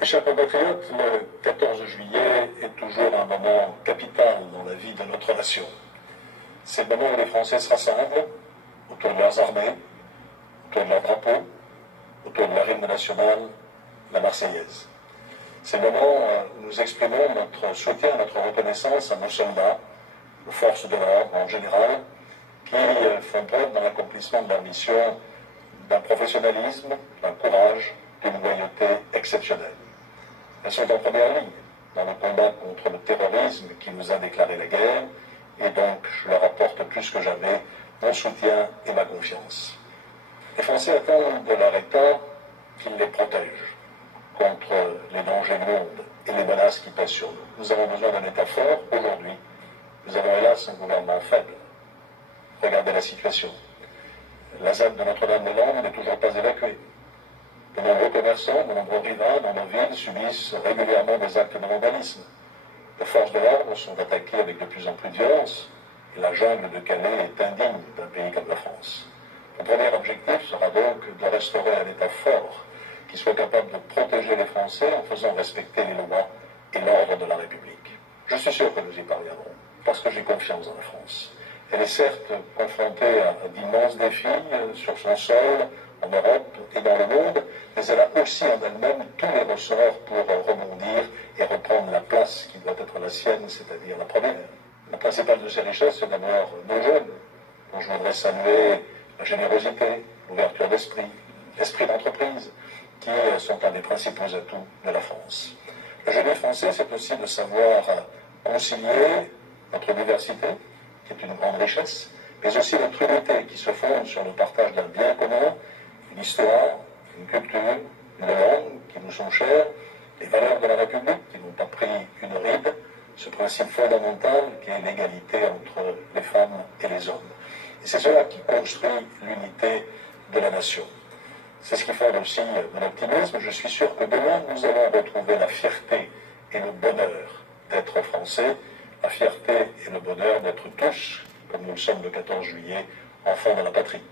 Mes chers compatriotes, le 14 juillet est toujours un moment capital dans la vie de notre nation. C'est le moment où les Français se rassemblent autour de leurs armées, autour de leur drapeau, autour de leur hymne national, la Marseillaise. C'est le moment où nous exprimons notre soutien, notre reconnaissance à nos soldats, aux forces de l'ordre en général, qui font preuve dans l'accomplissement de leur mission d'un professionnalisme, d'un courage, d'une loyauté exceptionnelle. Elles sont en première ligne dans le combat contre le terrorisme qui nous a déclaré la guerre, et donc je leur apporte plus que jamais mon soutien et ma confiance. Les Français attendent de leur État qu'il les protège contre les dangers du monde et les menaces qui pèsent sur nous. Nous avons besoin d'un État fort aujourd'hui. Nous avons hélas un gouvernement faible. Regardez la situation. La ZAD de Notre-Dame-des-Landes n'est toujours pas évacuée. De nombreux commerçants, de nombreux riverains dans nos villes subissent régulièrement des actes de vandalisme. Les forces de l'ordre sont attaquées avec de plus en plus de violence, et la jungle de Calais est indigne d'un pays comme la France. Mon premier objectif sera donc de restaurer un État fort, qui soit capable de protéger les Français en faisant respecter les lois et l'ordre de la République. Je suis sûr que nous y parviendrons, parce que j'ai confiance dans la France. Elle est certes confrontée à d'immenses défis sur son sol, en Europe et dans le monde, mais elle a aussi en elle-même tous les ressorts pour rebondir et reprendre la place qui doit être la sienne, c'est-à-dire la première. La principale de ces richesses, c'est d'abord nos jeunes, dont je voudrais saluer la générosité, l'ouverture d'esprit, l'esprit d'entreprise, qui sont un des principaux atouts de la France. Le génie français, c'est aussi de savoir concilier notre diversité, qui est une grande richesse, mais aussi notre unité qui se fonde sur le partage d'un bien commun, une histoire, une culture, une langue qui nous sont chères, les valeurs de la République qui n'ont pas pris une ride, ce principe fondamental qui est l'égalité entre les femmes et les hommes. Et c'est cela qui construit l'unité de la nation. C'est ce qui fonde aussi mon optimisme. Je suis sûr que demain, nous allons retrouver la fierté et le bonheur d'être français, la fierté et le bonheur d'être tous, comme nous le sommes le 14 juillet, enfants de la patrie.